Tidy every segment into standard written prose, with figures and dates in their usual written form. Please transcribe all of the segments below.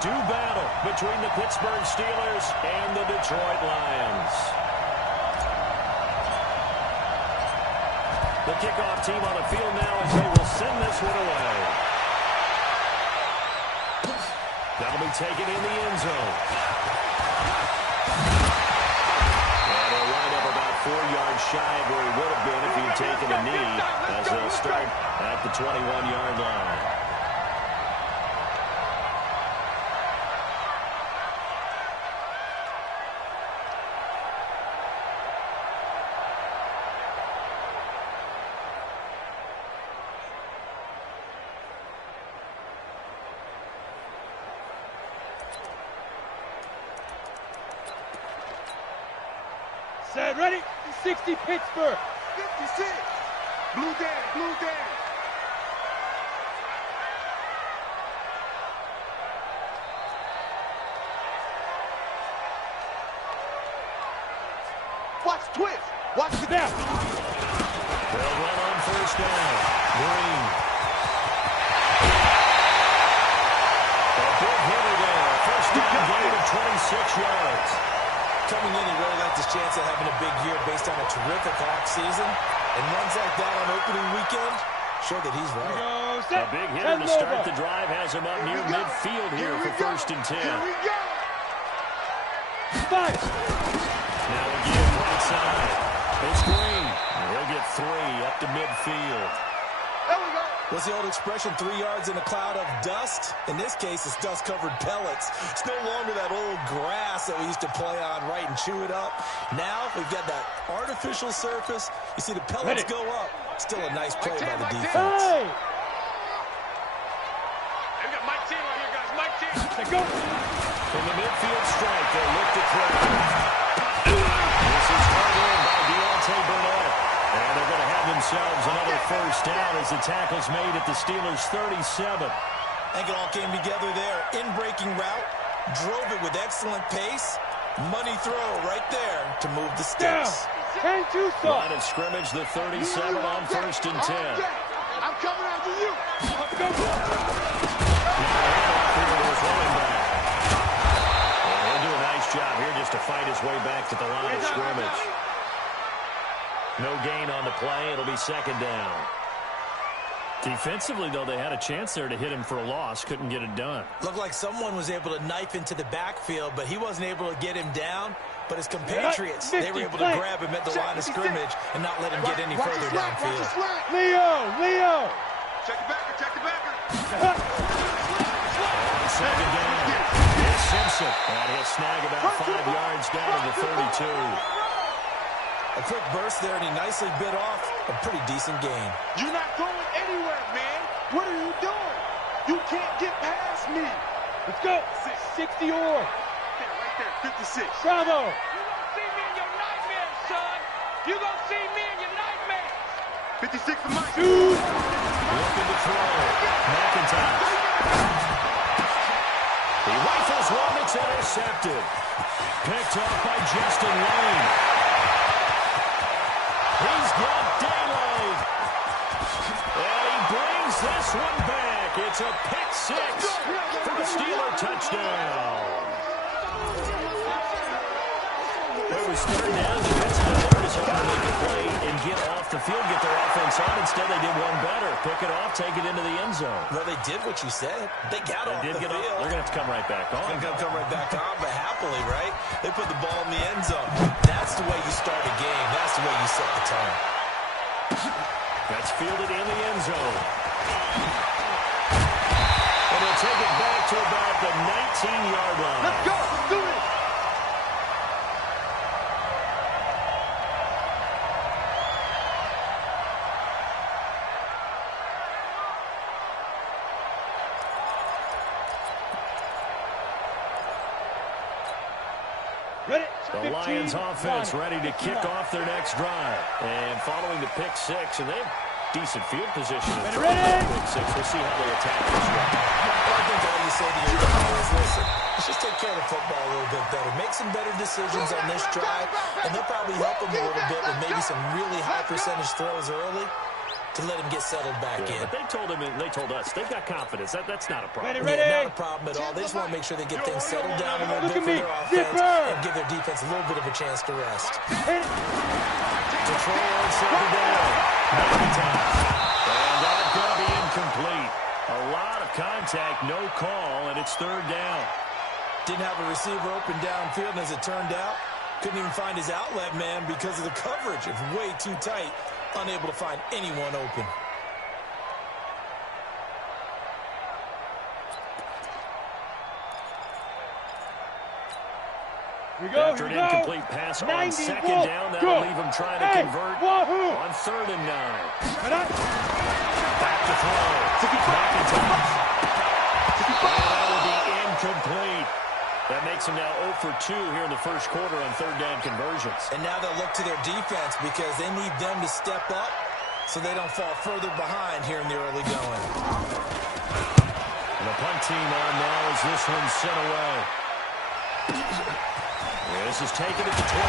do battle between the Pittsburgh Steelers and the Detroit Lions. The kickoff team on the field now as they will send this one away. That'll be taken in the end zone. And he'll wind up about 4 yards shy of where he would have been if he had taken a knee, as they'll start at the 21-yard line. Set, ready? 60 Pittsburgh. 56. Blue down, blue down. Watch twist. Watch the snap. They'll run on first down. Green. A big hitter there. First down gain of 26 yards. Coming in, he really liked his chance of having a big year based on a terrific off-season. And runs like that on opening weekend show that he's right. A big hitter to start the drive has him up near midfield here for first and 10. Here we go. Five. Now again, right side. It's Green. He'll get 3 up to midfield. There we go. What's the old expression, 3 yards in a cloud of dust? In this case, it's dust-covered pellets. It's no longer that old grass that we used to play on, right, and chew it up. Now we've got that artificial surface. You see the pellets go up. Still a nice play by the defense. Hey! We got Mike T right here, guys. Mike T. Let's go. From the midfield strike, they look to throw. This is hard in by Deontay Burnett. And they're going to have themselves another first down as the tackle's made at the Steelers' 37. I think it all came together there. In-breaking route, drove it with excellent pace. Money throw right there to move the sticks. Down. 10-2 Line of scrimmage, the 37 on first and 10. I'm coming after you. Let's go. He'll do a nice job here just to fight his way back to the line of scrimmage. No gain on the play. It'll be second down. Defensively, though, they had a chance there to hit him for a loss. Couldn't get it done. Looked like someone was able to knife into the backfield, but he wasn't able to get him down. But his compatriots, they were able to grab him at the line of scrimmage and not let him get any further downfield. Leo. Check the backer, check the backer. Second down. Here's Simpson. And he'll snag about 5 yards down to the 32. A quick burst there, and he nicely bit off a pretty decent gain. You're not going anywhere, man. What are you doing? You can't get past me. Let's go. 60 or. Right there, 56. Bravo. You gonna see me in your nightmares, son. You gonna see me in your nightmares. 56 for Mike. Two. Looking to throw. McIntyre. He rifles one that's intercepted. Picked off by Justin Lane. He's got daylight. And he brings this one back. It's a pick 6 for a Steeler touchdown. It was third down. Defensively, they were hard to make a play and get off the field, get their offense on. Instead, they did one better. Pick it off, take it into the end zone. Well, they did what you said. They got off the field. They're going to have to come right back on. They're going to come right back on, but happily, right? They put the ball in the end zone. That's the way you start a game. That's the way you set the tone. That's fielded in the end zone. And they'll take it back to about the 19-yard line. Let's go. Do it. The Lions offense ready to kick off their next drive. And following the pick 6, and they have decent field position. Pick 6. We'll see how they attack this one. I think all you say to your guys is, listen, let's just take care of the football a little bit better. Make some better decisions on this drive, and they'll probably help them a little bit with maybe some really high percentage throws early to to let him get settled back in. But they told us they've got confidence. That's not a problem. Ready. Yeah, not a problem at all. They just want to make sure they get things settled down a little bit for their offense and give their defense a little bit of a chance to rest. Detroit on second down. And that's going to be incomplete. A lot of contact, no call, and it's third down. Didn't have a receiver open downfield, and as it turned out, couldn't even find his outlet man because of the coverage. It's way too tight, unable to find anyone open. After an incomplete pass on second down, that'll leave him trying to convert on 3rd and 9. Back to throw. McIntosh. That'll be incomplete. That makes him now 0 for 2 here in the first quarter on 3rd down conversions. And now they'll look to their defense because they need them to step up so they don't fall further behind here in the early going. And the punt team on now as this one's sent away. This is taken at the 23.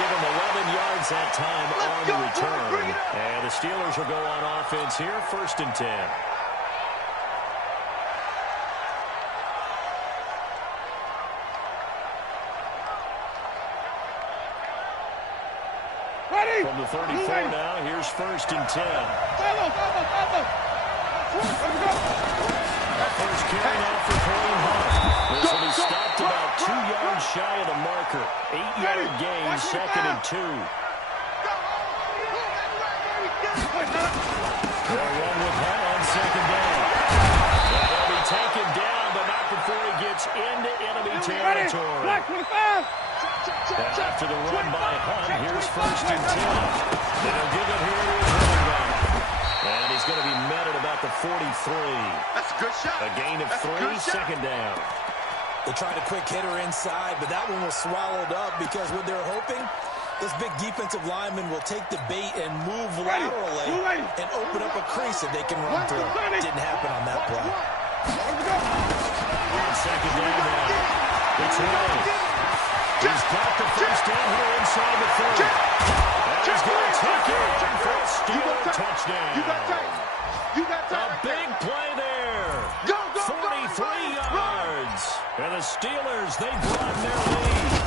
Give him 11 yards that time on the return. And the Steelers will go on offense here, 1st and 10. From the 34 now, here's 1st and 10. That first carry now for Kareem Hunt. This will be stopped about 2 yards shy of the marker. 8-yard gain, 2nd and 2. They'll run with Hunt on 2nd down. They'll be taken down, but not before he gets into enemy territory. After the run by Hunt, here's 1st and 10. They'll give it here to his running back. And he's going to be met at about the 43. That's a good shot. A gain of 3, 2nd down. They tried a quick hitter inside, but that one was swallowed up because what they're hoping, this big defensive lineman will take the bait and move laterally and open up a crease that they can run through. Didn't happen on that play. On 2nd down now. It's Ray. He's got the first down here inside the 30. And he's going to take it for a Steeler touchdown. A big play there. 43 yards. And the Steelers, they broaden their lead.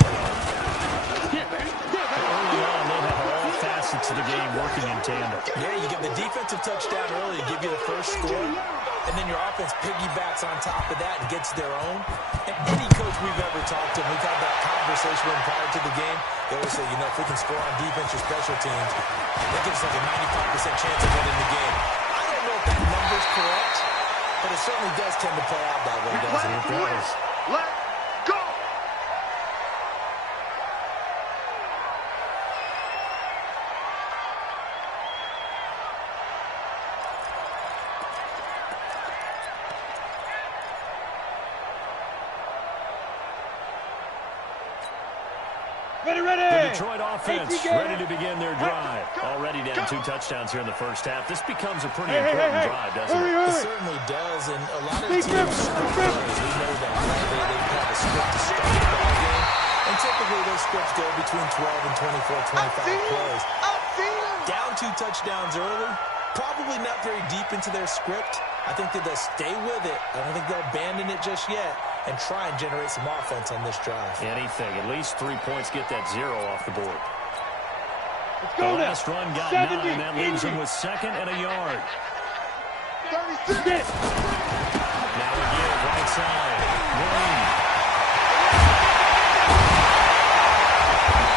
Early on, they have all facets of the game working in tandem. Yeah, you get the defensive touchdown early to give you the first score, and then your offense piggybacks on top of that and gets their own. And any coach we've ever talked to, we've had that conversation with prior to the game, they always say, if we can score on defense or special teams, that gives us like a 95% chance of winning the game. I don't know if that number's correct, but it certainly does tend to play out that way, doesn't it? Let's go. Ready. The Detroit offense ready to begin their drive. Already down 2 touchdowns here in the first half. This becomes a pretty important drive, doesn't it? It certainly does, and a lot of teams, we know that, right? They have a script to start the ball game, and typically those scripts go between 12 and 24, 25 plays. Down 2 touchdowns early, probably not very deep into their script. I think that they'll stay with it. I don't think they'll abandon it just yet and try and generate some offense on this drive. Anything. At least 3 points get that 0 off the board. Let's The go last run got 9. That leaves him with 2nd and a yard. 36. Now again, right side. Green.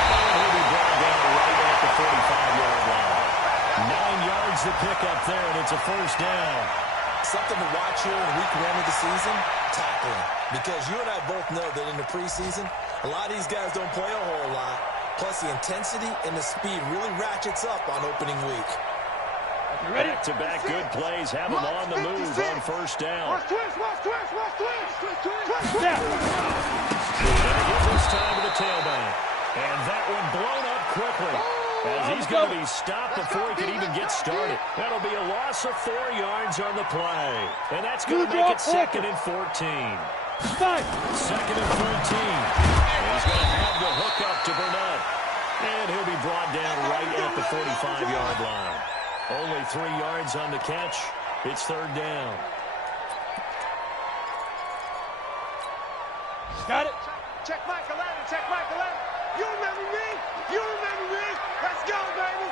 And he'll be brought down right at the 45-yard line. 9 yards to pick up there, and it's a first down. Something to watch here in week 1 of the season, tackling. Because you and I both know that in the preseason, a lot of these guys don't play a whole lot. Plus, the intensity and the speed really ratchets up on opening week. Back-to-back good plays have them on the move on first down. Watch twist. And he gives this time to the tailback. And that one blown up quickly. As he's going to be stopped before he can even get started. That'll be a loss of 4 yards on the play. And that's going to make it 2nd and 14. 2nd and 14. And he's going to have the hook up to Burnett. And he'll be brought down right at the 45-yard line. Only 3 yards on the catch. It's third down. Got it. Check Mike 11, check Mike 11. You remember me? You remember me? Let's go, baby.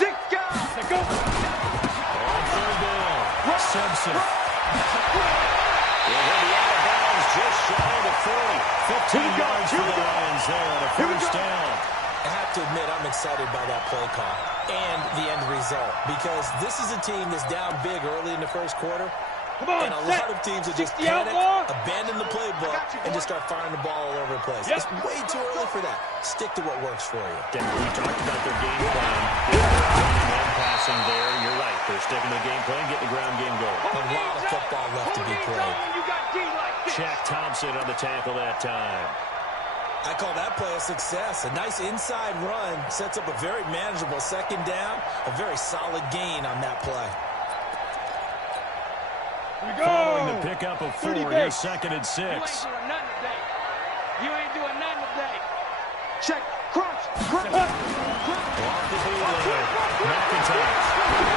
6 guys. Let's go. On third down, Simpson. He'll be out of bounds just shy of the 30. 15 yards for the Lions there on a first down. I have to admit, I'm excited by that play call and the end result because this is a team that's down big early in the first quarter. Come on, And a set. lot of teams that just 60 out, panic, boy. abandon the playbook, and just start firing the ball all over the place. Yep. It's way too early for that. Stick to what works for you. We talked about their game plan. Running and passing there. You're right. They're sticking to the game plan, getting the ground game going. A lot of football left to be played. You got D like this. Shaq Thompson on the tackle that time. I call that play a success. A nice inside run sets up a very manageable second down, a very solid gain on that play. Here we go. Following the pickup of 4, 30 here's second and 6. You ain't doing nothing today. You ain't doing nothing today. Check. Crunch. Crunch. Off the blue line. McIntosh.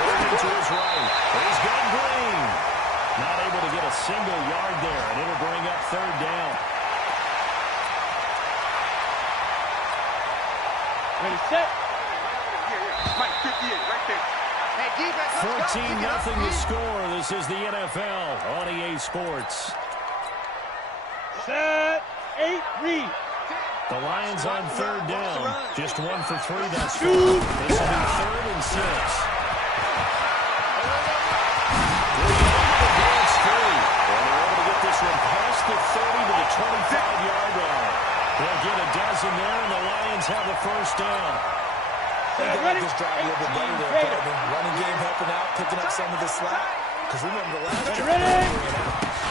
Rolling to his right. He's got Green. Not able to get a single yard there, and it'll bring up third down. Ready, set. Mike 58, right there. Hey, defense. 14-0 the score. This is the NFL on EA Sports. Set. 8, read. The Lions on third down. Just 1 for 3 thus far. Shoot. This will be third and 6. Advance 3. And they're able to get this one past the 30 to the 25-yard line. They'll get a dozen there, and the Lions have the first down. I think they just drive a little bit better there, partner. Running game helping out, picking up some of the slack. Because remember the last drive,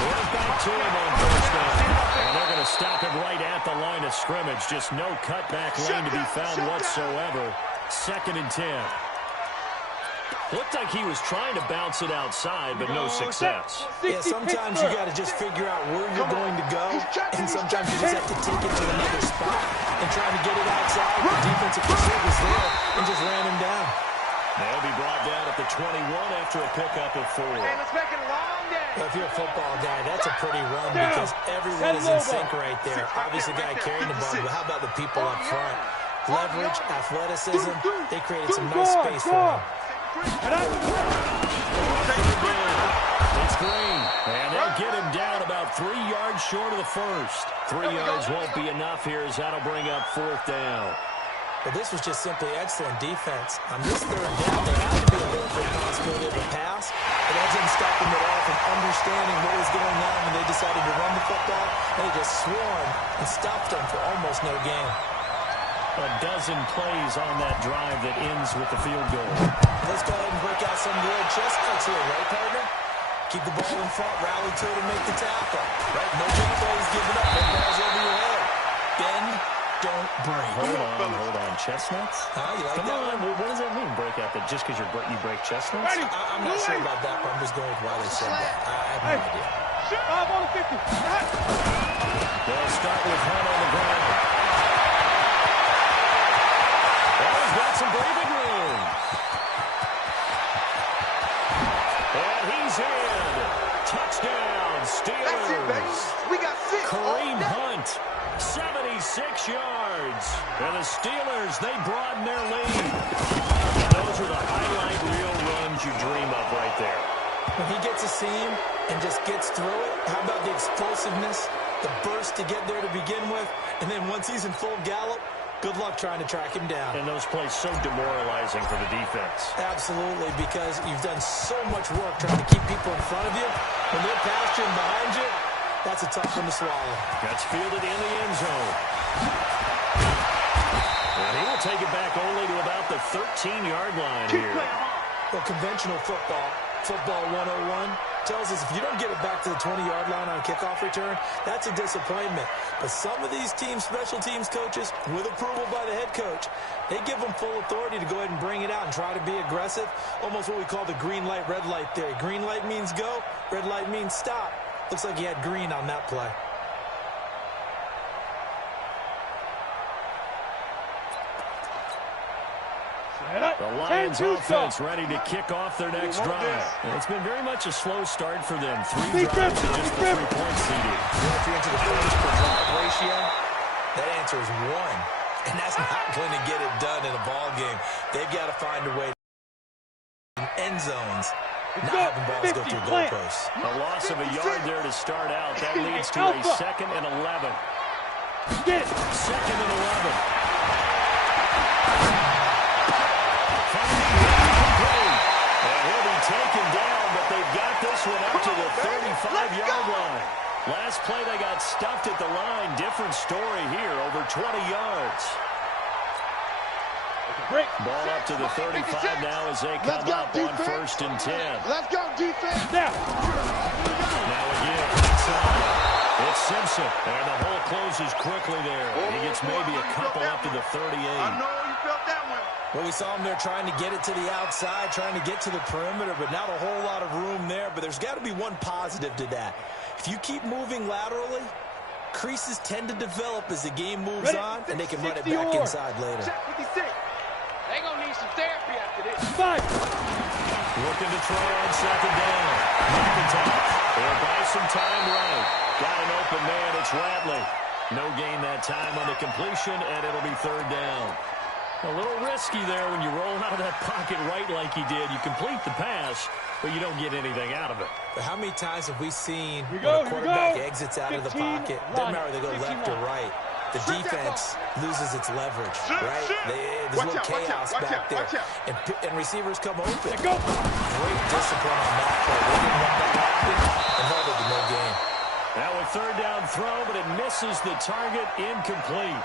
Right back to him on first down. And they're going to stop him right at the line of scrimmage. Just no cutback lane to be found whatsoever. Second and 10. Looked like he was trying to bounce it outside, but no success. Yeah, sometimes you got to just figure out where you're going to go, and sometimes you just have to take it to another spot and trying to get it outside. The defensive pursuit was there and just ran him down. They'll be brought down at the 21 after a pickup of 4. Hey, let's make it a long day. Well, if you're a football guy, that's a pretty run because everyone is in sync right there. Obviously, the guy carrying the ball, but how about the people up front? Leverage, athleticism, they created some nice space for him. It's Green, and they'll get him down about 3 yards short of the first. 3 yards won't be enough here as that'll bring up fourth down. But this was just simply excellent defense. On this third down, they had to be a little bit of possibility of a pass, but that didn't stop them at all from understanding what was going on when they decided to run the football. They just swarmed and stopped them for almost no gain. A dozen plays on that drive that ends with the field goal. Let's go ahead and break out some real chestnuts here, right, partner? Keep the ball in front, rally to it, and make the tackle. Right? No big plays given up. No balls over your head. Bend, don't break. Hold on. Chestnuts? You like Come that on. one? What does that mean, break out? That just because you break chestnuts? I'm not sure about that, but I'm just going with why they said that. I have no idea. 5 on the 50. They'll start with Hunt on the ground. He's got some breathing room. And he's in. Touchdown, Steelers. That's it, baby. We got 6. Kareem Hunt, 76 yards. And the Steelers, they broaden their lead. And those are the highlight reel runs you dream of right there. When he gets a seam and just gets through it, how about the explosiveness, the burst to get there to begin with, and then once he's in full gallop, good luck trying to track him down. And those plays so demoralizing for the defense. Absolutely, because you've done so much work trying to keep people in front of you. When they're past you and behind you, that's a tough one to swallow. That's fielded in the end zone. And he will take it back only to about the 13-yard line here. Well, conventional football 101, tells us if you don't get it back to the 20-yard line on a kickoff return, that's a disappointment. But some of these teams, special teams coaches, with approval by the head coach, they give them full authority to go ahead and bring it out and try to be aggressive, almost what we call the green light, red light theory. Green light means go, red light means stop. Looks like he had green on that play. The Lions offense ready to kick off their next drive. And it's been very much a slow start for them. 3 drives and just the 3 points needed. If you're into the points per drive ratio, that answer is 1. And that's not going to get it done in a ball game. They've got to find a way in end zones, not having balls go through goalposts. A loss of a yard there to start out. That leads to a 2nd and 11. 2nd and 11. And he'll be taken down, but they've got this one up to the 35-yard line. Last play, they got stuffed at the line. Different story here, over 20 yards. Ball up to the 35 now as they come up on 1st and 10. Let's go, defense. Now again, inside. It's Simpson, and the hole closes quickly there. He gets maybe a couple up to the 38. I know you felt that one. Well, we saw him there trying to get it to the outside, trying to get to the perimeter, but not a whole lot of room there. But there's got to be one positive to that. If you keep moving laterally, creases tend to develop as the game moves on, and they can run it back inside later. Check 56. They gonna need some therapy after this. Looking to try on 2nd down. McIntosh. They'll buy some time right. Got an open man. It's Ratley. No gain that time on the completion, and it'll be 3rd down. A little risky there when you roll out of that pocket right like he did. You complete the pass, but you don't get anything out of it. But how many times have we seen when a quarterback exits out of the pocket, doesn't matter whether they go left or right, the defense loses its leverage, right? There's a little chaos back there. And receivers come open. Great discipline on that play. They didn't let that happen, and held it to no gain. Now a 3rd down throw, but it misses the target, incomplete.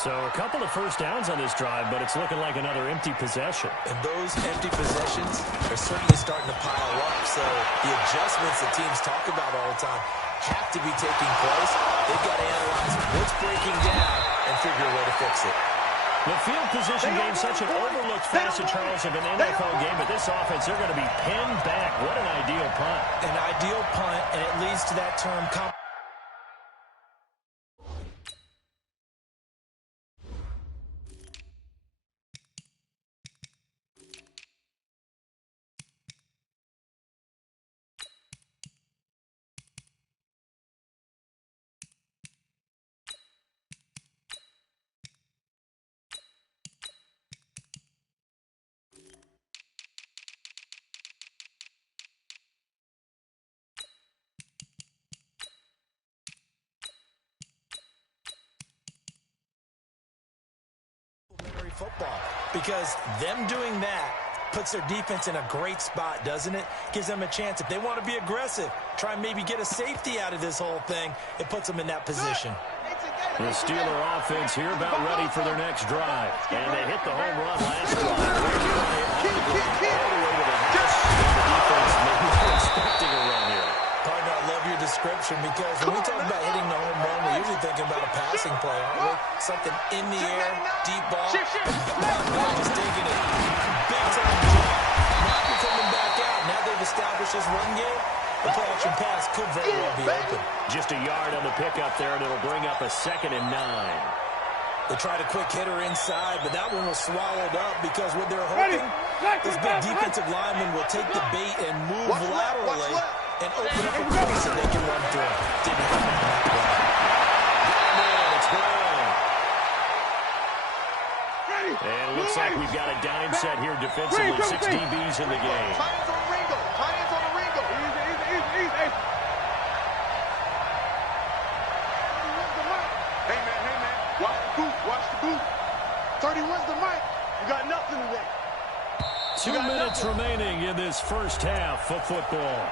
So a couple of 1st downs on this drive, but it's looking like another empty possession. And those empty possessions are certainly starting to pile up. So the adjustments that teams talk about all the time have to be taking place. They've got to analyze what's breaking down and figure a way to fix it. The field position game, such an overlooked facet, Charles, of an NFL game, but this offense, they're going to be pinned back. What an ideal punt. An ideal punt, and it leads to that term football, because them doing that puts their defense in a great spot, doesn't it? Gives them a chance. If they want to be aggressive, try and maybe get a safety out of this whole thing, it puts them in that position. The Steeler offense here about ready for their next drive. And they hit the home run last drive. All the way to the house. And the defense maybe not expecting a run here. Partner, I love your description, because when we talk about hitting the home run, we're usually thinking about a passing play, aren't we? Something in the air, deep ball. Just taking it. Big time jump. Not coming back out. Now they've established this run game. The play-action pass could very well be open. Just a yard on the pickup there, and it'll bring up a 2nd and 9. They tried a quick hitter inside, but that one was swallowed up, because what they're hoping, this big defensive lineman will take the bait and move laterally and open up a place that they can run through. Didn't happen on that play. It's gone. And it looks like we've got a dime set here defensively. 6 DBs in the game. Hands on Ringo. Hands on Ringo. Easy. Hey, man. Watch the boot. 31's the mic. You got nothing today. 2 minutes remaining in this first half of football.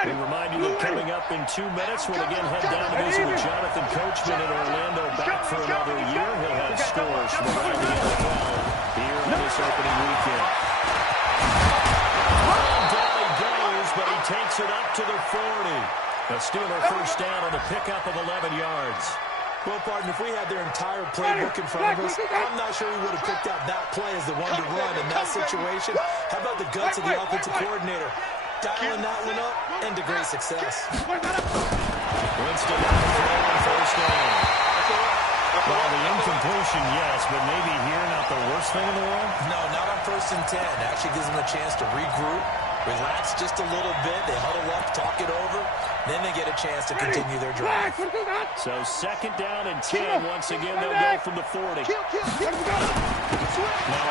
We remind you that coming up in 2 minutes, we'll again head down to visit with Jonathan Coachman in Orlando, back for another year. He'll have scores from around the NFL here on this opening weekend. Down he goes, but he takes it up to the 40. A Steeler first down on the pickup of 11 yards. Well, partner, if we had their entire playbook in front of us, I'm not sure we would have picked out that play as the one to run in that situation. How about the guts of the offensive coordinator? Dialing that one up and to great success. Winston on first down. Well, the incompletion, yes, but maybe here not the worst thing in the world? No, not on 1st and 10. Actually gives them a chance to regroup, relax just a little bit. They huddle up, talk it over. Then they get a chance to continue their drive. So 2nd down and 10. Once again, they'll go from the 40. Now a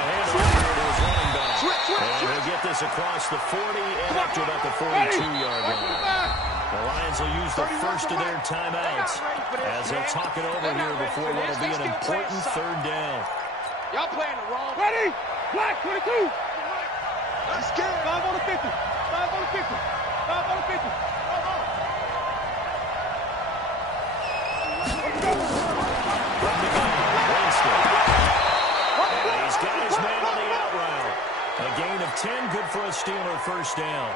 handoff here to his running back. And he'll get this across the 40 and up to about the 42-yard line. The Lions will use the first of their timeouts as they'll talk it over here before what will be an important 3rd down. Y'all playing the wrong. Ready? Black 22. Let's get 5 on the 50. 5 on the 50. 5 on the 50. From the gun, Winston. And he's got his man on the out route. A gain of 10, good for a Steeler first down.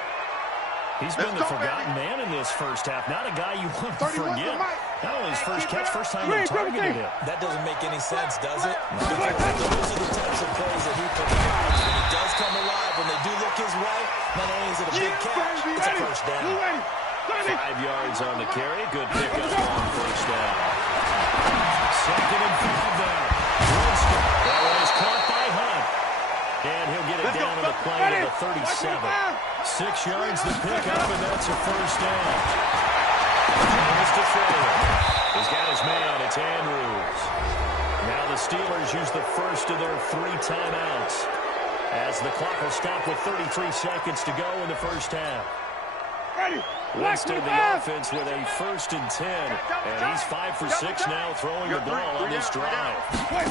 He's been the forgotten man in this first half. Not a guy you want to forget. Not only his first catch, first time they targeted him. That doesn't make any sense, does it? Those are the types of plays that he provides. When he does come alive, when they do look his way, not only is it a big catch, it's a first down. 5 yards on the carry. Good pickup on first down. 2nd and 5 now. Winston. That one is caught by Hunt. And he'll get it down to the play to the 37. 6 yards to pick up, and that's a first down. Thomas to throw it. He's got his man. It's Andrews. Now the Steelers use the first of their 3 timeouts as the clock will stop with 33 seconds to go in the first half. Winston, the offense, with a 1st and 10, and he's 5 for 6 now throwing the ball on this drive. On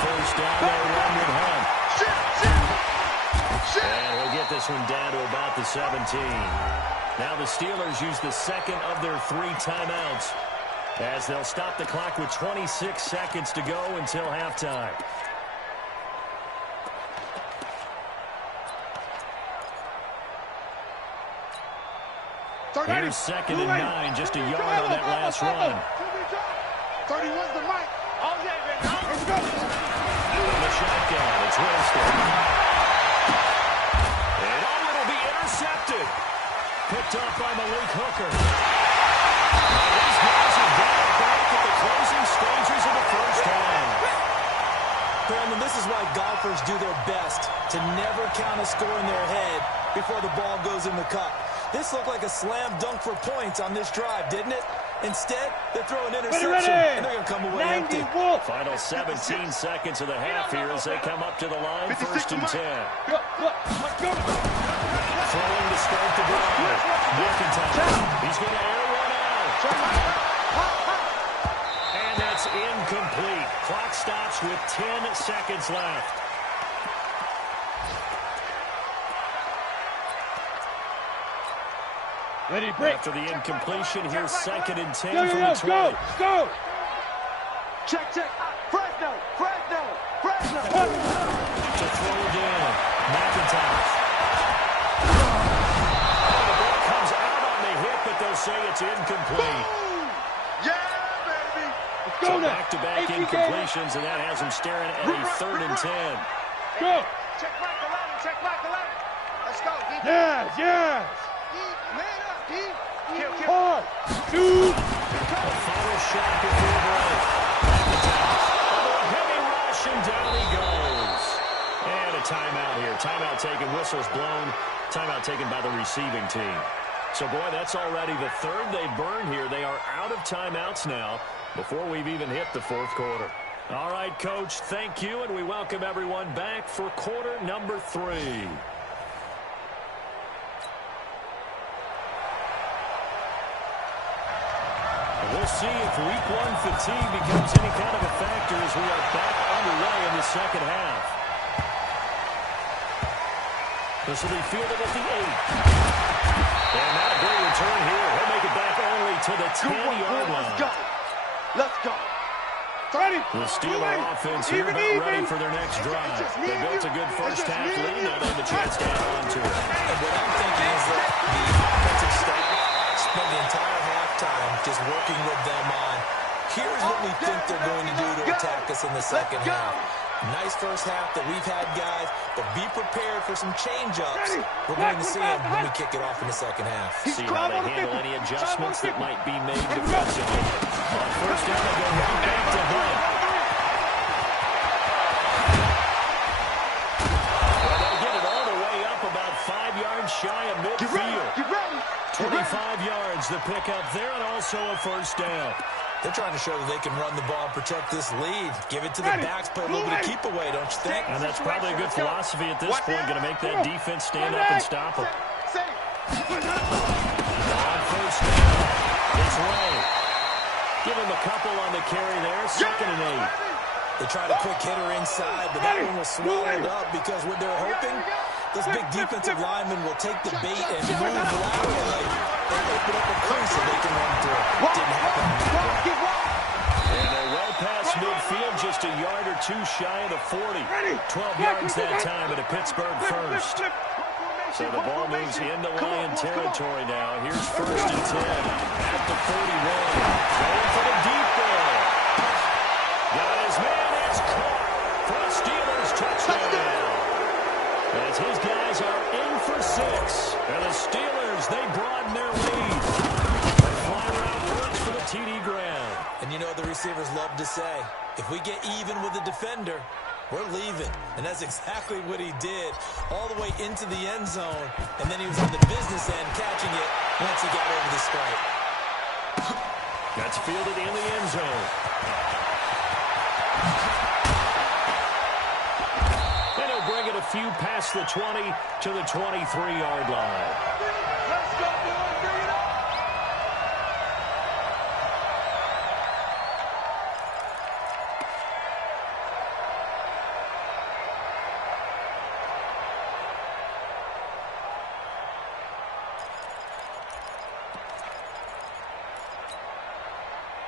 first down, they'll run with Hunt. And he'll get this one down to about the 17. Now the Steelers use the 2nd of their 3 timeouts as they'll stop the clock with 26 seconds to go until halftime. Here's 2nd and 9, just a yard on that last run. 31's the mic. On the shotgun, it's Winston. And it'll be intercepted. Picked up by Malik Hooker. Now these guys have got it back at the closing stages of the first half. Brandon, this is why golfers do their best to never count a score in their head before the ball goes in the cup. This looked like a slam dunk for points on this drive, didn't it? Instead, they throw an interception, and they're going to come away empty. Final 17 seconds of the half here as they come up to the line, 1st and 10. Throwing to start the drive. McIntyre. He's going to air one out. And that's incomplete. Clock stops with 10 seconds left. Ready, break. After the incompletion, here's 2nd and 10 from the 20. Go. Check. Fresno. To throw again. McIntyre. The ball comes out on the hit, but they'll say it's incomplete. Yeah, baby. Let's go So now. back-to-back incompletions, and that has them staring at a 3rd and 10. Go. Check back 11. Let's go. Yes. Man up, D. Kill. Hard. Shoot. A final shot before break. McIntyre. Heavy rush, and down he goes. And a timeout here. Timeout taken, whistles blown. Timeout taken by the receiving team. So, boy, that's already the 3rd they burn here. They are out of timeouts now before we've even hit the 4th quarter. All right, Coach, thank you, and we welcome everyone back for quarter number 3. We'll see if week 1 fatigue becomes any kind of a factor as we are back underway in the 2nd half. This will be fielded at the 8. And not a great return here. He'll make it back only to the 10-yard line. Let's go. Ready. The Steeler offense here about ready for their next drive. They built a good first half lead. Now they have a chance to add on to it. And what I'm thinking is that the offensive staff spent the entire halftime just working with them on, here's what we think they're going to do to attack us in the 2nd half. Nice first half that we've had, guys, but be prepared for some change-ups. We're going to see them when we kick it off in the second half. See how they handle any adjustments that might be made defensively. On first down, they go right back to Hunt. Well, they'll get it all the way up about 5 yards shy of midfield. 25 yards the pickup there, and also a first down. They're trying to show that they can run the ball and protect this lead. Give it to the backs, play a little bit of keep away, don't you think? And that's probably a good philosophy at this point, going to make that defense stand up and stop them. On first down, it's Ray. Give him a couple on the carry there, 2nd and 8. They tried a quick hitter inside, but that one was swallowed up because what they're hoping, those big defensive linemen will take the bait and move laterally and open up a crease so they can run through it. Didn't happen. And they're well past midfield, just a yard or two shy of the 40. 12 yards that time at a Pittsburgh first. So the ball moves into Lion territory now. Here's 1st and 10 at the 41. Going for the deep ball. Got his man. It's caught for a Steelers touchdown. As his guys are in for 6. And the Steelers, they broaden their lead. The fly route works for the TD Graham. And you know what the receivers love to say? If we get even with the defender, we're leaving. And that's exactly what he did. All the way into the end zone. And then he was on the business end catching it once he got over the stripe. That's fielded in the end zone. And he'll bring it a few past the 20 to the 23-yard line. Let's go, boys. Bring it up.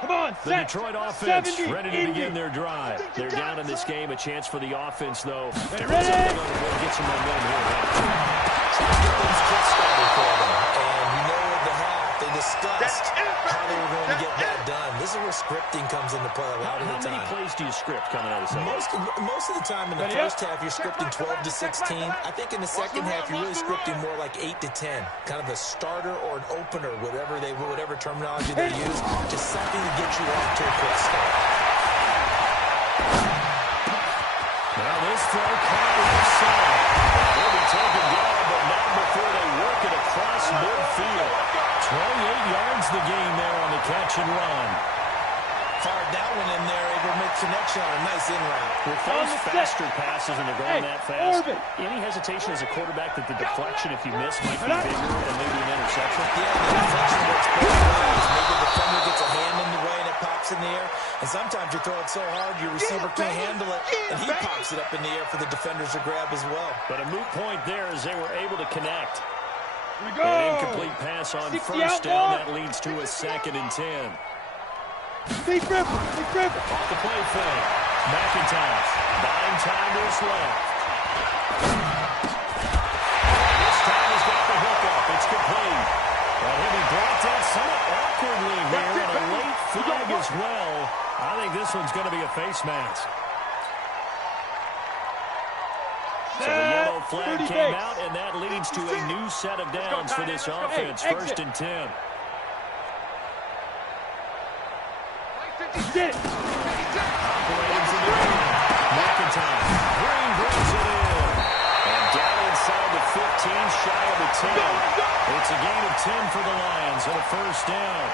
Come on, The Detroit offense ready to begin their drive. They're down in this game. A chance for the offense, though. Ready? Get some momentum here. Trying to get things kick-started for them. And you know at the half, they discussed how they were going to get that done. This is where scripting comes into play a lot of the time. How many plays do you script coming out of the second? Most of the time in the first half, you're scripting 12 to 16. I think in the second half, you're really scripting more like 8 to 10. Kind of a starter or an opener, whatever terminology they use. Just something to get you off to a quick start. Now this throw caught inside. They'll be taken down, but not before they work it across midfield. 28 yards the gain there on the catch and run. Fired that one in there, able to make connection on a nice in route. With those faster passes and they're going that fast, any hesitation as a quarterback that the deflection, if you miss, might be bigger than maybe an interception? Yeah, the deflection works both ways. Maybe the defender gets a hand in the way and it pops in the air. And sometimes you throw it so hard your receiver can't handle it, and he pops it up in the air for the defenders to grab as well. But a moot point there as they were able to connect. Here we go. An incomplete pass on first down. That leads to a 2nd and 10. Steve Griffin. Off the play fake. McIntosh buying time to his left. This time he's got the hook up. It's complete. Well, he'll be brought down somewhat awkwardly here, and a late flag as well. I think this one's going to be a face mask. So the yellow flag came out, and that leads to a new set of downs for this offense. 1st and 10. Get it. Operating from the green. McIntyre. Green brings it in. And down inside the 15, shy of the 10. It's a gain of 10 for the Lions and a first down.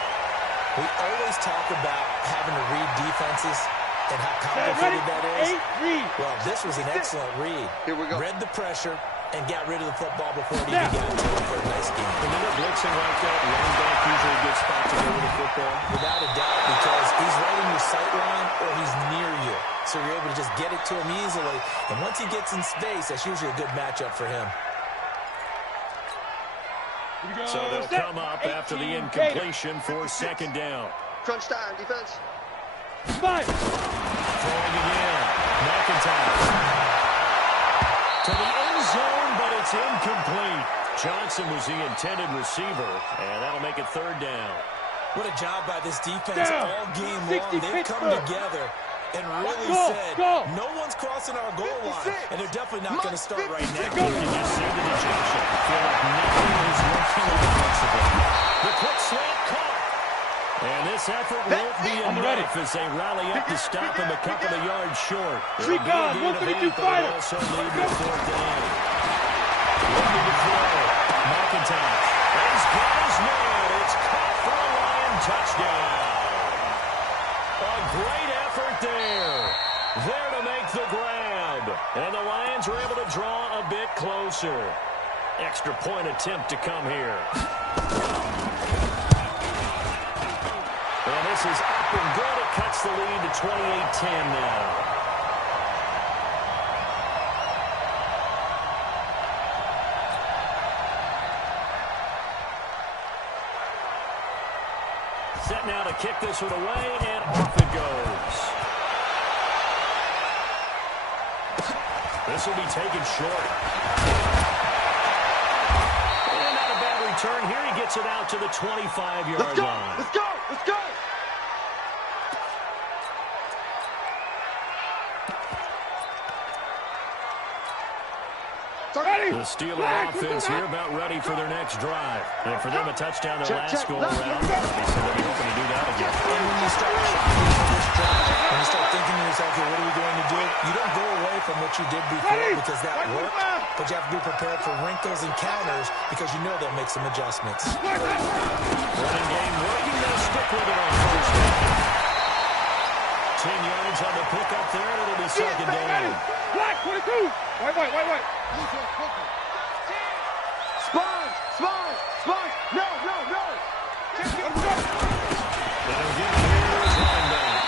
We always talk about having to read defenses and how complicated that is. Well, this was an excellent read. Here we go. Read the pressure and got rid of the football before it even got to it for a nice game. When you're blitzing like that, running back usually a good spot to go with the football. Without a doubt, because he's right in your sight line or he's near you. So you're able to just get it to him easily. And once he gets in space, that's usually a good matchup for him. So they'll come up after the incompletion for 2nd down. Crunch time, defense. Five. Throwing again. McIntyre. To the end zone, but it's incomplete. Johnson was the intended receiver, and that'll make it 3rd down. What a job by this defense all game long. They've come together and really said, no one's crossing our goal line, and they're definitely not going to start right now. You can just see the dejection. Feel like nothing is working offensively. The quick slant caught. And this effort won't be enough as they rally up to stop him a couple of yards short. Three guys, 152 fighter. Also lead to fourth down. Looking to throw. McIntosh. He's got his man. It's caught for a Lion touchdown. A great effort there. There to make the grab. And the Lions are able to draw a bit closer. Extra point attempt to come here. And this is up and good. It cuts the lead to 28-10 now. Set now to kick this one away, and off it goes. This will be taken short. And not a bad return here. He gets it out to the 25-yard line. Let's go! Let's go! Ready. The Steeler offense here about ready for their next drive. And for them, a touchdown their last go-around. So they'll be hoping to do that again. And when you start shopping this drive, when you start thinking to yourself, okay, what are we going to do? You don't go away from what you did before because that worked, but you have to be prepared for wrinkles and counters because you know they'll make some adjustments. Running game working. They'll stick with it on first down. 10 yards on the pickup there, and it'll be second down. Black 22. White. Spine! No! They'll give him his line back.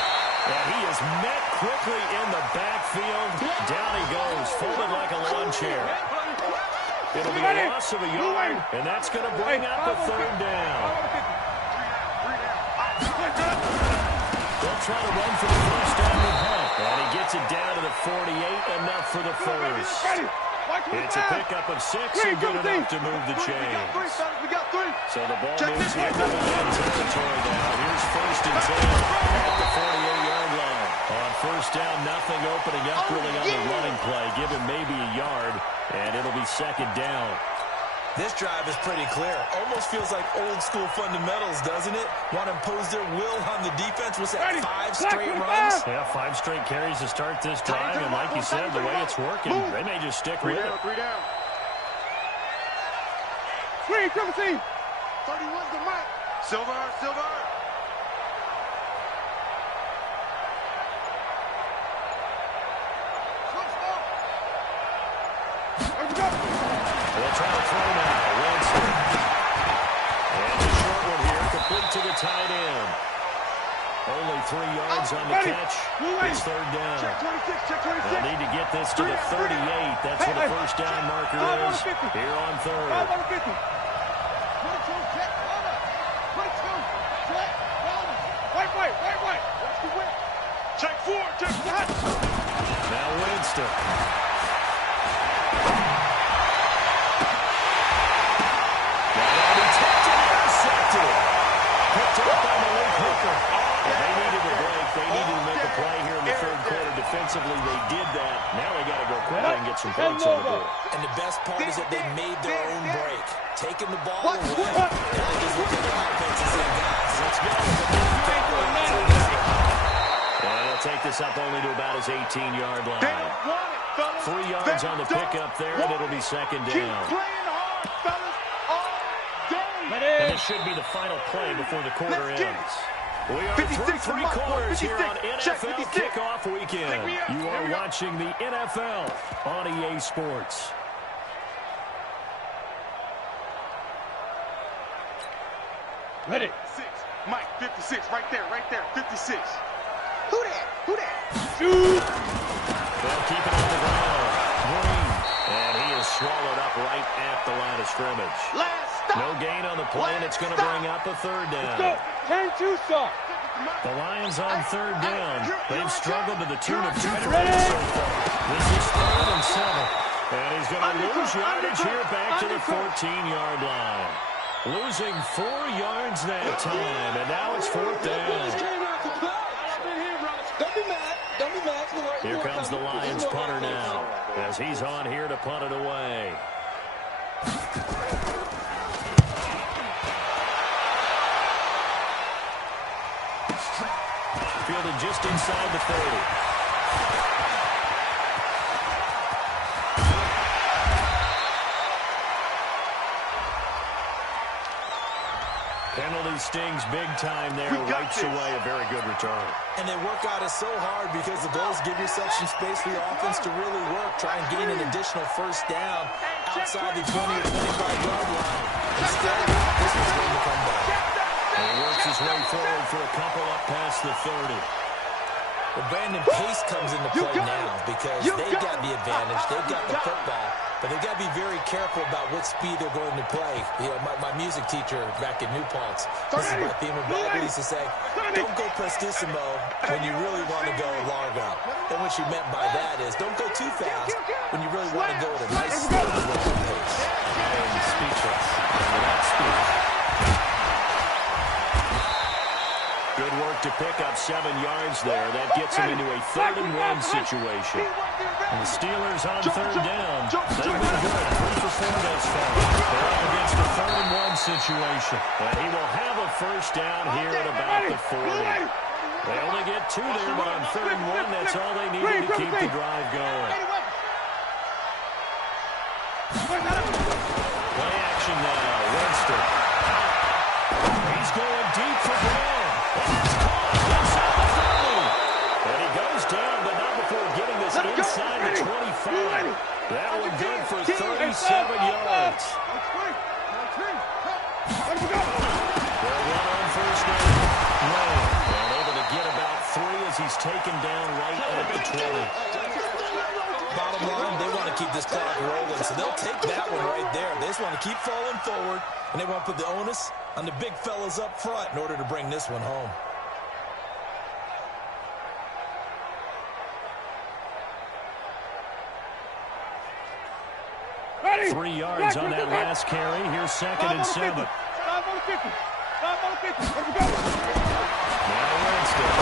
And he is met quickly in the backfield. Down he goes, folded like a lawn chair. It'll be a loss of a yard, and that's going to bring up a third down. They'll try to run for the first down with Hunt. And he gets it down to the 48, enough for the first. It's a pickup of 6 and good enough to move the chains. So the ball moves into the end territory now. Here's first and 10 at the 48-yard line. On first down, nothing opening up really on the running play. Give him maybe a yard, and it'll be second down. This drive is pretty clear. Almost feels like old-school fundamentals, doesn't it? Want to impose their will on the defense. Was that 5 straight runs? Yeah, 5 straight carries to start this drive, and like you said, the way it's working, they may just stick with it. 3 down. 17. 31's the mark. Silver. They'll try to throw now. Winston. And the short one here, complete to the tight end. Only 3 yards on the catch. It's third down. Check 26. They'll need to get this to the 38. That's what the first down marker is here on third. 550. 22, check, over. 22, check, over. White. Watch the whip. Check 4. Now Winston. Picked up by Malik Hooker. They needed a break. They needed to make a play here in the third quarter. Defensively, they did that. Now they got to go quickly and get some points on the board. And the best part is that they made their own break. Taking the ball away. And they just look at their offense and say, guys, let's go. And they'll take this up only to about his 18-yard line. 3 yards on the pickup there, and it'll be second down. And this should be the final play before the quarter ends. We are through 3 quarters here on NFL Kickoff Weekend. You are watching the NFL on EA Sports. Ready. 6. Mike, 56, right there, 56. Who that? Shoot. They'll keep it on the ground. Green. And he is swallowed up right at the line of scrimmage. No gain on the play, and it's going to bring up a third down. Go. Turn 2 stop. The Lions on third down. They've struggled to the tune of 2 for 8 so far. This is 3rd and 7. And he's going to lose yardage here back to the 14-yard line. Losing 4 yards that time, and now it's 4th down. Don't be mad. Here comes the Lions punter now, as he's on here to punt it away. Fielded just inside the 30. Penalty stings big time there, wipes away a very good return. And they work out it so hard because the goals give yourself some space for your offense to really work, try and gain an additional first down outside the 20 or 25-yard line. Instead, this one's going to come back. And he works his way forward for a couple up past the 30. Well, Brandon, pace comes into play now because they've got the advantage. They've got the football. But they've got to be very careful about what speed they're going to play. You know, my music teacher back in New Paltz, this is my theme of Bible, used to say, don't go prestissimo when you really want to go largo. And what she meant by that is don't go too fast when you really want to go at a nice, slow pace. And speechless. Without speech. Good work to pick up 7 yards there. That gets them into a 3rd-and-1 situation. And the Steelers on 3rd down. They've been good. 3 for 4 thus far. They're up against a 3rd-and-1 situation. And he will have a first down here at about the 40. They only get 2 there, but on 3rd and 1, that's all they needed to keep the drive going. Play action now. Winston. He's going deep for Brown. And he goes down, but not before getting this inside the 25. That one good for 37 yards. They'll run on first down. And able to get about 3 as he's taken down right at the 20. Bottom line, they want to keep this clock rolling, so they'll take that one right there. They just want to keep falling forward, and they want to put the onus on the big fellas up front in order to bring this one home. Ready. 3 yards on that last carry. Here's 2nd and 7. 5 on the 50. 5 on the 50. Let's go. Now Winston.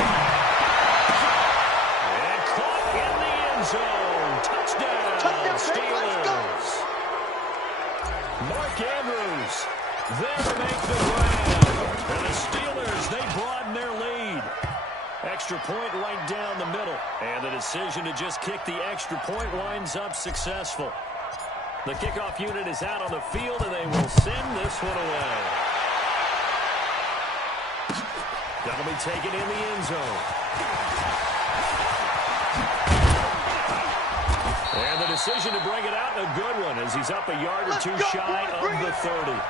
And caught in the end zone. Touchdown, Steelers. Mark Andrews there to make the grab. And the Steelers, they broaden their lead. Extra point right down the middle. And the decision to just kick the extra point winds up successful. The kickoff unit is out on the field, and they will send this one away. That'll be taken in the end zone. And the decision to bring it out, a good one, as he's up a yard or 2 shy of the 30.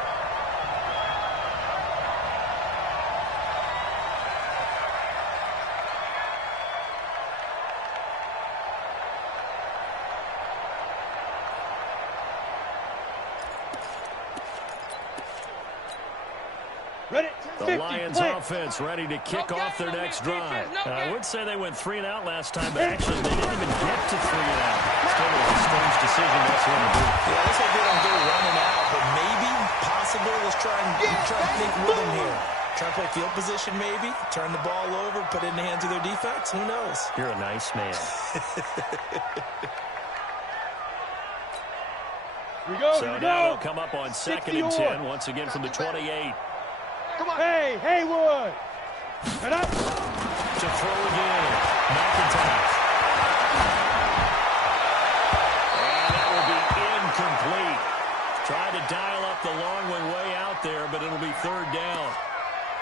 The Lions offense ready to kick off their next drive. I would say they went 3 and out last time, but actually they didn't even get to 3 and out. Still a strange decision that's one to do. Yeah, looks like they don't go running out, but maybe, possibly, let's try and think with them here. Try and play field position maybe, turn the ball over, put it in the hands of their defense. Who knows? You're a nice man. So now they'll come up on 2nd and 10, once again from the 28. Come on. Hey, Haywood. Get up. To throw again. McIntyre. And that will be incomplete. Tried to dial up the long one way out there, but it'll be 3rd down.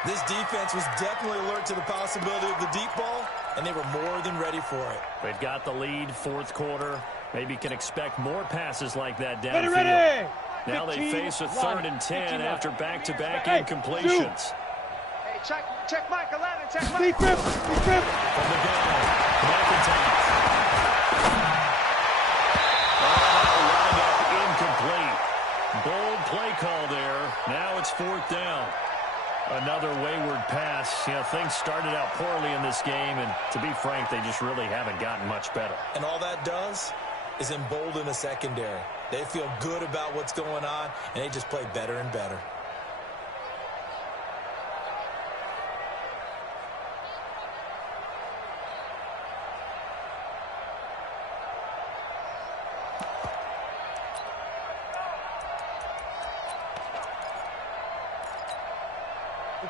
This defense was definitely alert to the possibility of the deep ball, and they were more than ready for it. They've got the lead, 4th quarter. Maybe can expect more passes like that downfield. Ready. Now they face a 3rd and 10 after back-to-back incompletions. Hey, check Mike 11, check Mike. Deep rip. From the gun, McIntyre. Lined up incomplete. Bold play call there. Now it's 4th down. Another wayward pass. You know, things started out poorly in this game, and to be frank, they just really haven't gotten much better. And all that does is embolden the secondary. They feel good about what's going on, and they just play better and better.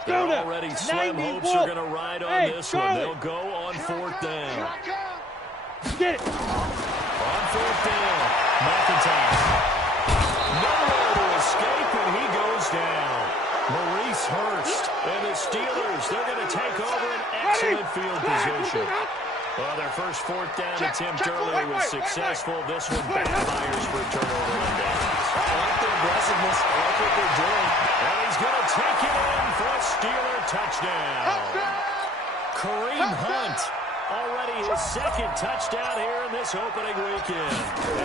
Already slim hopes are going to ride on this one. They'll go on fourth down. Get it. On fourth down, McIntyre. Nowhere to escape, and he goes down. Maurice Hurst and the Steelers, they're going to take over an excellent field position. Well, their first fourth down attempt earlier was successful. This one backfires for a turnover on downs. I like their aggressiveness. I like what they're doing. And he's going to take it in for a Steeler touchdown. Kareem Hunt, already his second touchdown here in this opening weekend,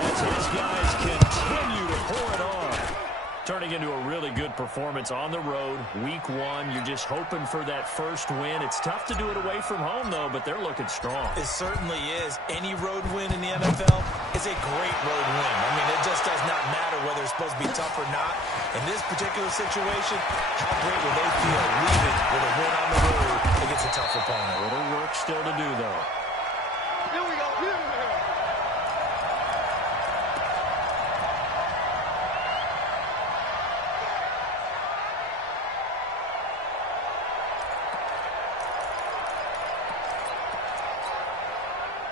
as his guys continue to pour it on. Turning into a really good performance on the road. Week 1, you're just hoping for that first win. It's tough to do it away from home, though, but they're looking strong. It certainly is. Any road win in the NFL is a great road win. I mean, it just does not matter whether it's supposed to be tough or not. In this particular situation, how great will they feel leaving with a win on the road against a tough opponent? A little work still to do, though. Here we go. Here we go.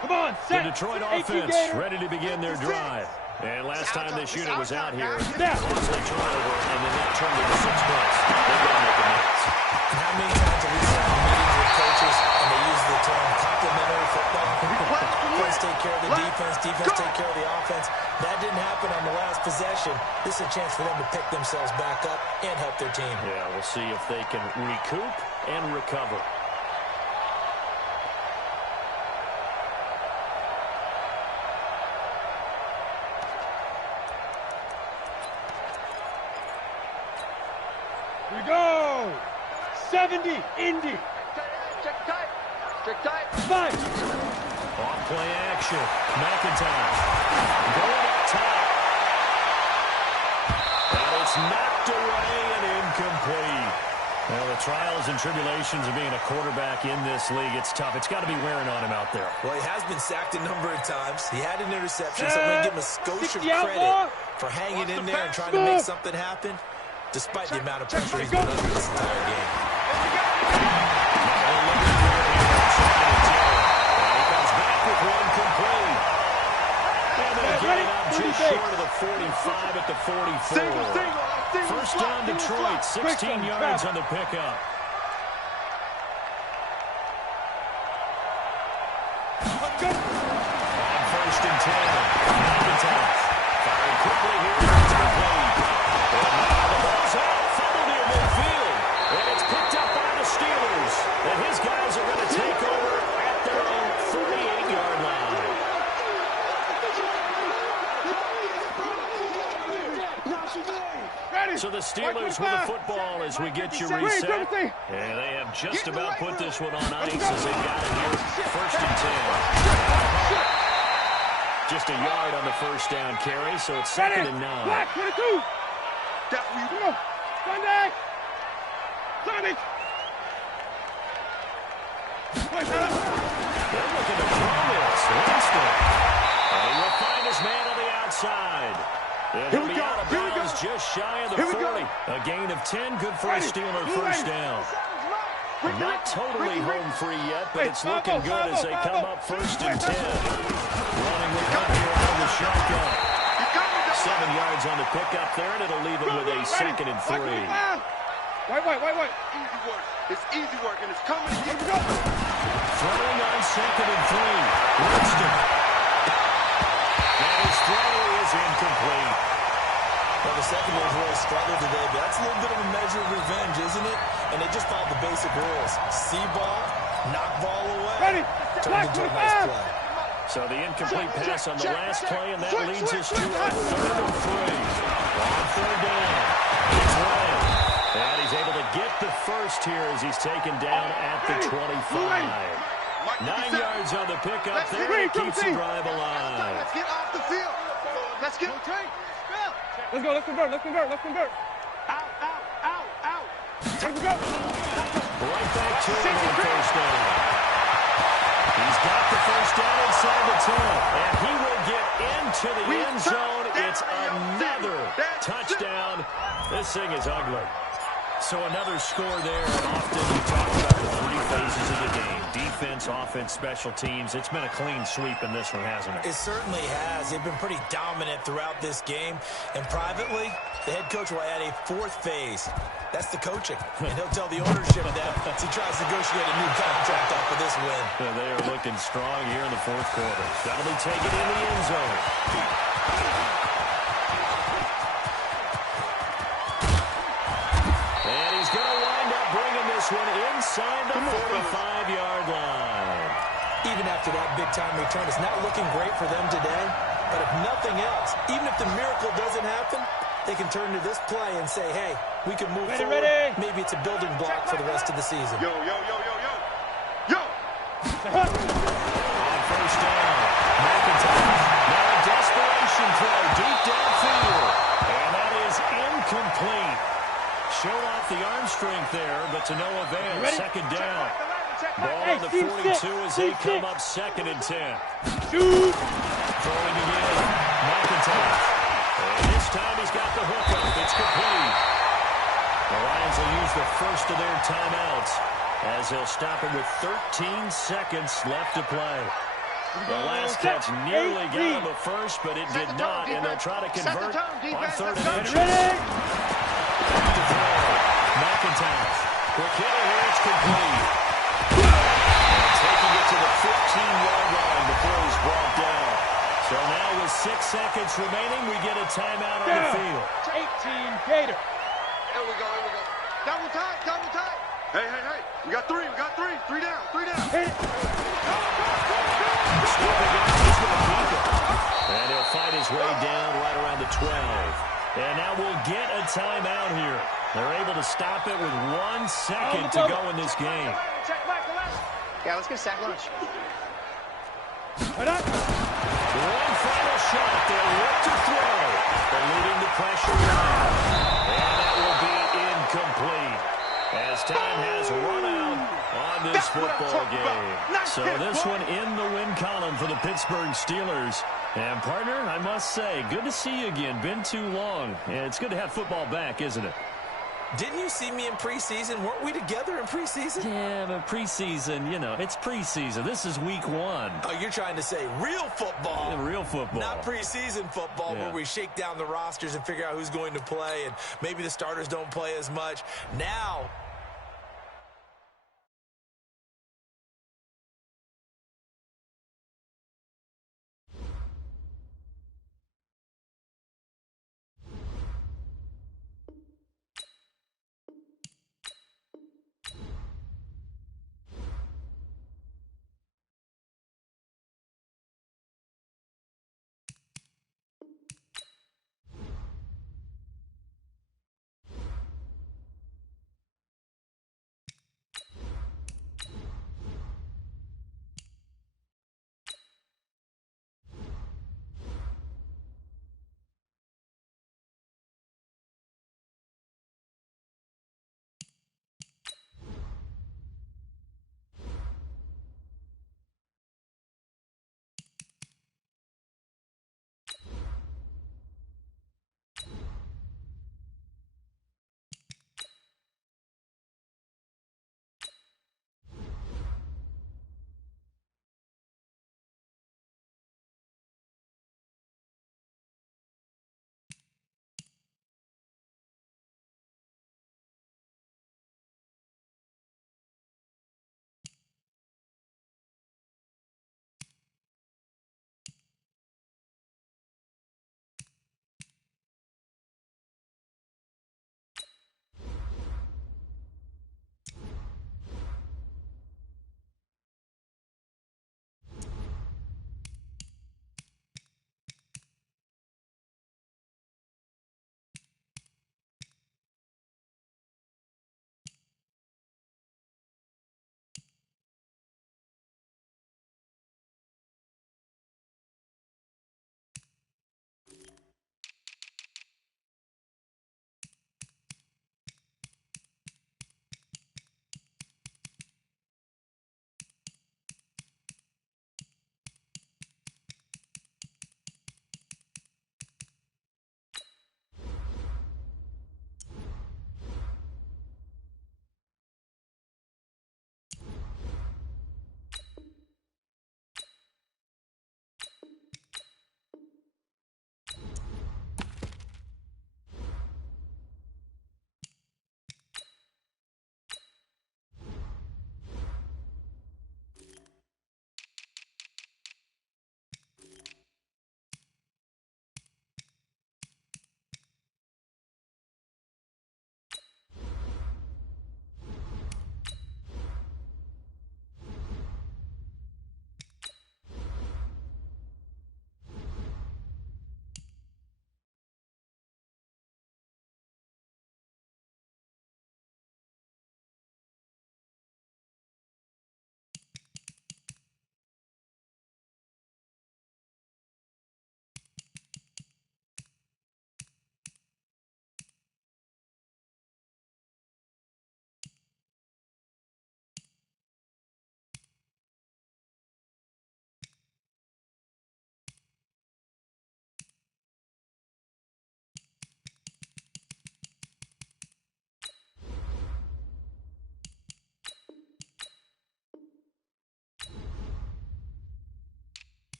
Come on, set. The Detroit offense ready to begin their drive. And last time this unit was out here, costly turnover, and then that turned into 6 points. They've got to make a mix. How many times have we sat in meetings with coaches and they use the term complementary football? Offense take care of the defense, defense take care of the offense. That didn't happen on the last possession. This is a chance for them to pick themselves back up and help their team. Yeah, we'll see if they can recoup and recover. We go. 70, Indy. Check tight. Check tight. 5. Off play action. McIntyre going up top. And it's knocked away and incomplete. Well, the trials and tribulations of being a quarterback in this league, it's tough. It's got to be wearing on him out there. Well, he has been sacked a number of times. He had an interception, so I'm going to give him a skosh of credit for hanging in there and trying to make something happen, despite the amount of pressure he's been under this entire game. He comes back with one complete. And they get it out just short of the 45 at the 44. First down Detroit, 16 yards on the pickup. On first and 10, McIntyre firing quickly here. It's complete. And now the ball's out, fumbled near midfield. And it's picked up by the Steelers. And his guys are going to take over at their own 38-yard line. So the Steelers with the football as we get you reset. And they have just about put this one on ice as they got it here. First and 10. Just a yard on the first down carry, so it's second and 9. Black 22. Sunday. Sunday. They're looking to throw this. Winston. And he will find his man on the outside. Here we go. Out of bounds, just shy of the 40. A gain of 10, good for a Steeler first down. Not totally home free yet, but it's looking good as they come up first and 10. Running with Hunt here out of the shotgun. 7 yards on the pickup there, and it'll leave him with a second and 3. Wait. Easy work. It's easy work, and it's coming to you. Throwing on second and 3. Winston. And his throw is incomplete. Well, the secondary's really struggled today, but that's a little bit of a measure of revenge, isn't it? And they just followed the basic rules. See ball, knock ball away. Turned into a nice play. So the incomplete pass on the last play, and that leads us to a third and 3. On third down, it's Ryan. And he's able to get the first here as he's taken down at the 25. 9 yards on the pickup there, and it keeps the drive alive. Let's get off the field. Let's get. Let's go. Let's convert. Out. Let's go. Right back to him on first down. He's got the first down inside the 10, and he will get into the end zone. It's another touchdown. This thing is ugly. So another score there, and often you talk about the three phases of the game. Defense, offense, special teams. It's been a clean sweep in this one, hasn't it? It certainly has. They've been pretty dominant throughout this game. And privately, the head coach will add a fourth phase. That's the coaching. And he'll tell the ownership that as he tries to negotiate a new contract after this win. Yeah, they are looking strong here in the fourth quarter. That'll be taken in the end zone. And he's going to wind up bringing this one inside the 45-yard line. Even after that big-time return, it's not looking great for them today. But if nothing else, even if the miracle doesn't happen, they can turn to this play and say, hey, we can move forward. Maybe it's a building block for the rest of the season. Yo. On first down, McIntyre. Now a desperation throw deep downfield. And that is incomplete. Showed off the arm strength there, but to no avail. Second down. Ball on the 42 as they come up 2nd and 10. Shoot! Throwing again, McIntyre. And this time he's got the hook up. It's complete. The Lions will use the first of their timeouts as they'll stop it with 13 seconds left to play. The last catch nearly got him a first, but it did not, and they'll try to convert on 3rd and inches. McIntyre. Quick hitter here, it's complete. And taking it to the 15-yard line before he's brought down. So now with 6 seconds remaining, we get a timeout on the field. 18 Gator. Here we go. Double tight. Hey. We got three. 3 down. And he'll fight his way down right around the 12. And now we'll get a timeout here. They're able to stop it with 1 second to go in this game. Yeah, let's get a sack lunch. One final shot. They'll look to throw. Eluding the pressure. And that will be incomplete. As time has run out on this football game. So this one in the win column for the Pittsburgh Steelers. And partner, I must say, good to see you again. Been too long. It's good to have football back, isn't it? Didn't you see me in preseason? Weren't we together in preseason? Yeah, but preseason, it's preseason. This is week 1. Oh, you're trying to say real football. Yeah, real football. Not preseason football where we shake down the rosters and figure out who's going to play and maybe the starters don't play as much. Now